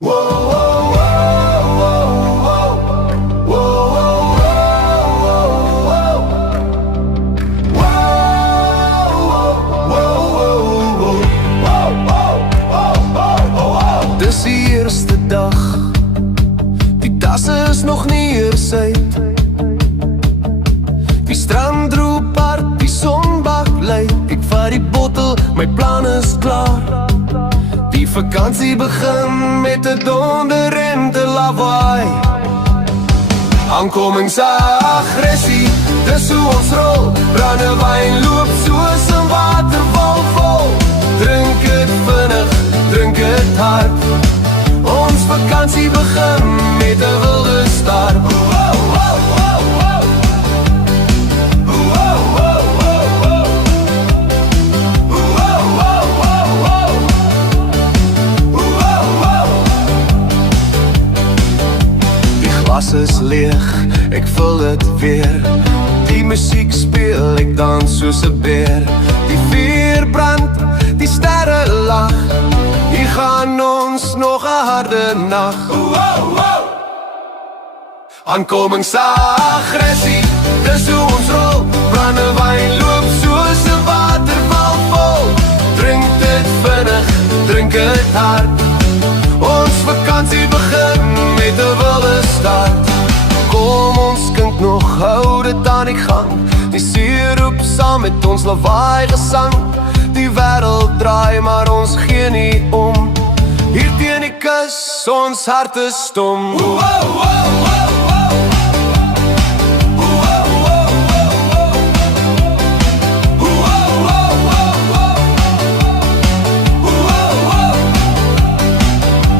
Dis die eerste dag, die tasse is nog nie eers uit. Die strand roep hard, die sonbak lei. Ek vat die bottel, my plan is klaar. Die vakansie begin met 'n donder en 'n lawaai. Aankomingsaggressie, dis hoe ons rol. Brandewyn loop soos 'n waterval vol. Drink het vinnig, drink het hard. Ons vakansie begin met 'n wilde start. Die glas is leeg, ek vul het weer. Die musiek speel, ek dans soos 'n beer. Die vuur brand, die sterre lag. Hier gaan ons nog 'n harde nag. Aankomingsaggressie, dis hoe ons rol. Brandewyn loop soos 'n waterval vol. Drink dit vinnig, drink het hard. Ons vakansie begin met 'n wilde start. Kom ons skink nog, hou dit aan die gang. Die see roep saam met ons lawaai gesang. Die wêreld draai, maar ons gee nie om. Hier teen die kus, ons harte stom.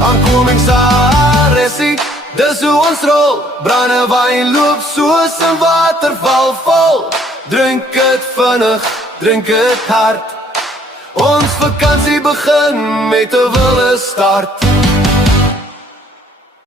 Aankomingsaggressie, dis hoe ons rol. Brandewyn loop soos 'n waterval vol. Drink het vinnig, drink het hard. Ons vakansie begin met 'n wilde start.